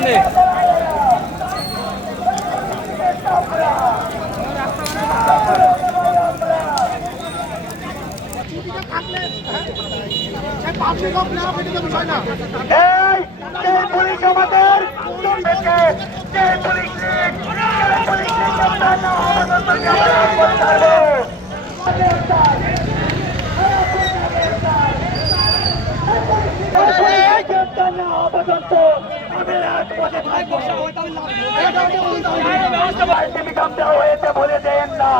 সামনে পুলিশ আমাদের হয়েছে বলে দেন না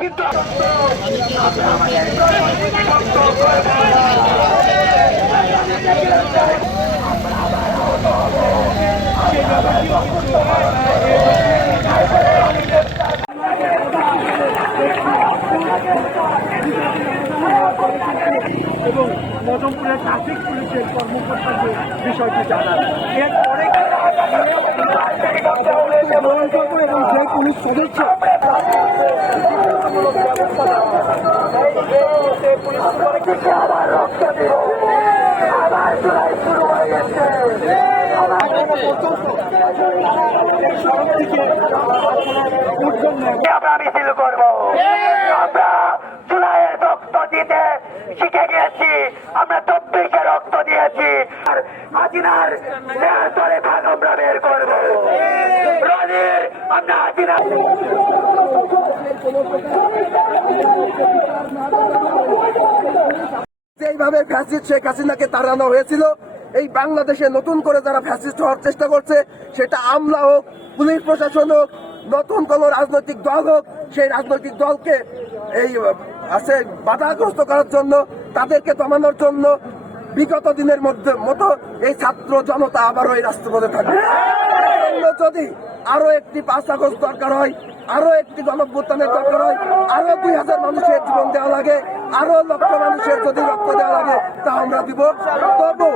কিন্তু এবং মজমপুরের ট্রাফিক পুলিশের কর্মকর্তাকে বিষয়টি জানান। এরপরে এবং যে পুলিশ সদস্য আমরা মিছিল করবো। আমরা জুলাইয়ের রক্ত দিতে শিখে গিয়েছি, আমরা 24-এ রক্ত দিয়েছি। আর হাজিনার তলে ভাগ আমরা বের করবো। রনির আমরা হাজিনার যেইভাবে ফ্যাসিস্ট শেখ হাসিনাকে তাড়ানো হয়েছিল, এই বাংলাদেশে নতুন করে যারা ফ্যাসিস্ট হওয়ার চেষ্টা করছে, সেটা আমলা হোক, পুলিশ প্রশাসন হোক, নতুন কোন রাজনৈতিক দল হোক, সেই রাজনৈতিক দলকে এই আছে বাধাগ্রস্ত করার জন্য, তাদেরকে দমানোর জন্য বিগত দিনের মতো এই ছাত্র জনতা আবারও এই রাষ্ট্রপথে থাকবে। যদি আরো একটি 5 আগস্ট দরকার হয়, আরো একটি গণঅভ্যুত্থানের দরকার হয়, আরো 2000 মানুষের জীবন দেওয়া লাগে, আরো লক্ষ মানুষের যদি রক্ত দেওয়া লাগে, তা আমরা দিব। তবু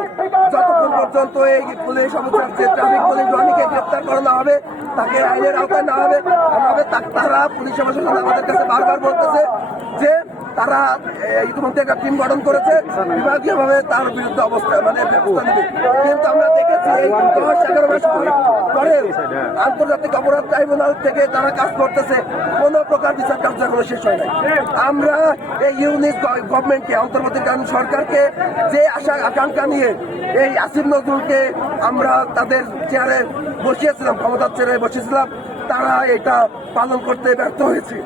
যতক্ষণ পর্যন্ত এই পুলিশ অফিসার যে ট্রাফিক পুলিশ রনিকে গ্রেপ্তার করা না হবে, তাকে আইনের আওতায় না হবে, তারা পুলিশ প্রশাসন আমাদের কাছে বারবার বলতেছে যে তারা ইতিমধ্যে একটা টিম গঠন করেছে, বিভাগীয় ভাবে তার বিরুদ্ধে অবস্থা ব্যবস্থা নেবে। কিন্তু আমরা দেখেছি এই 10-11 মাস পরে আন্তর্জাতিক অপরাধ ট্রাইব্যুনাল থেকে তারা কাজ করতেছে, কোন প্রকার বিচার কার্য এখনো শেষ হয় নাই। আমরা এই ইউনিট গভর্নমেন্টকে, অন্তর্বর্তীকালীন সরকারকে যে আশা আকাঙ্ক্ষা নিয়ে এই আসিফ নজরুলকে আমরা তাদের চেয়ারে বসিয়েছিলাম, ক্ষমতার চেয়ারে বসিয়েছিলাম, তারা এটা পালন করতে ব্যর্থ হয়েছে।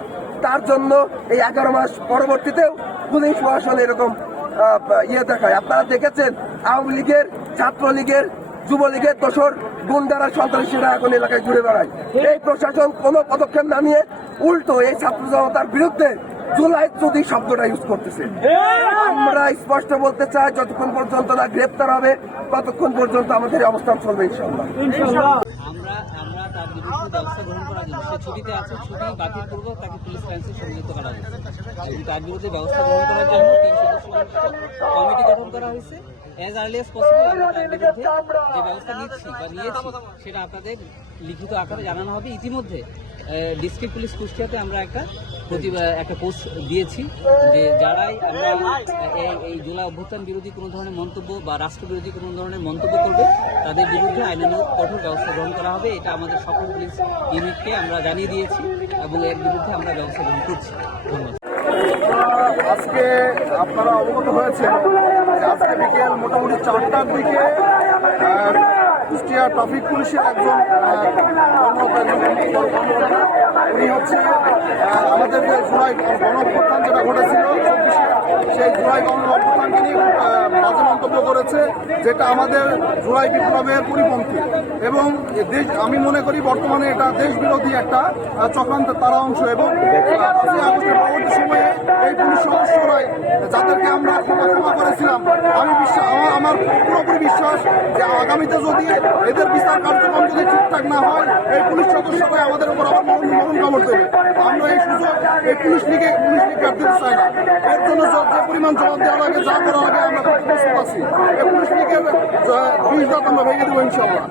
তার জন্য এই 11 মাস পরবর্তীতেও পুলিশ প্রশাসন এরকম দেখায়। আপনারা দেখেছেন আওয়ামী লীগের, ছাত্রলীগের, যুবলীগের দোসর গুন্ডারা, সন্ত্রাসীরা এখন এলাকায় ঘুরে বেড়ায়। এই প্রশাসন কোনো পদক্ষেপ না নিয়ে উল্টো এই ছাত্র জনতার বিরুদ্ধে জুলাই চুদি শব্দটা ইউজ করতেছে। আমরা স্পষ্ট বলতে চাই, যতক্ষণ পর্যন্ত না গ্রেপ্তার হবে, ততক্ষণ পর্যন্ত আমাদের অবস্থান চলবে ইনশাআল্লাহ। আমরা তার বিরুদ্ধে ব্যবস্থা গ্রহণ করার জন্য, সে ছুটিতে আছে, ছুটি বাতিল করবো, তাকে পুলিশ লাইন্সে সম্মিলিত করা হয়েছে। তার বিরুদ্ধে ব্যবস্থা গ্রহণ করার জন্য 3 সদস্য কমিটি গঠন করা হয়েছে। অ্যাজ আর্লি অ্যাজ পসিবল আমরা তার বিরুদ্ধে যে ব্যবস্থা নিচ্ছি বা নিয়েছি, সেটা আপনাদের লিখিত আকারে জানানো হবে। ইতিমধ্যে ডিস্ট্রিক্ট পুলিশ কুষ্টিয়াতে আমরা একটা পোস্ট দিয়েছি যে যারাই আমরা এই জুলাই অভ্যুত্থান বিরোধী কোনো ধরনের মন্তব্য বা রাষ্ট্রবিরোধী কোনো ধরনের মন্তব্য করবে, তাদের বিরুদ্ধে আইনানুগ কঠোর ব্যবস্থা গ্রহণ করা হবে। এটা আমাদের সকল পুলিশ ইউনিটকে আমরা জানিয়ে দিয়েছি এবং এর বিরুদ্ধে আমরা ব্যবস্থা গ্রহণ করছি। ধন্যবাদ। আজকে আপনারা অবগত হয়েছেন যে আজকে বিকেল মোটামুটি 4টার দিকে কুষ্টিয়া ট্রাফিক পুলিশের একজন কর্মকর্তা, উনি হচ্ছে আমাদের যে জুলাই গণঅভ্যুত্থান যেটা ঘটেছিল 24-এ, সেই জুলাই গণঅভ্যুত্থানকে নিয়ে বাজে মন্তব্য করেছে, যেটা আমাদের জুলাই বিপ্লবের পরিপন্থী এবং আমি মনে করি বর্তমানে এটা দেশ বিরোধী একটা চক্রান্তের তারা অংশ। এবং 5ই আগস্টের পরবর্তী সময়ে এই পুলিশ সদস্যরাই যাদেরকে আমরা ক্ষমা করেছিলাম, আমার পুরোপুরি বিশ্বাস যে আগামীতে যদি এদের বিচার কার্যক্রম যদি ঠিকঠাক না হয়, এই পুলিশ সদস্যরাই আমাদের উপর আবার মরণ কামড় দেবে। আমরা এই সুযোগ এই পুলিশ লীগে দিতে চাই না। এর জন্য যে পরিমাণ জবাব দেওয়া লাগে, যা করা লাগে, আমরা প্রস্তুত আছি। এই পুলিশ লীগের 20 দাঁত আমরা ভেঙে দেবো ইনশাআল্লাহ।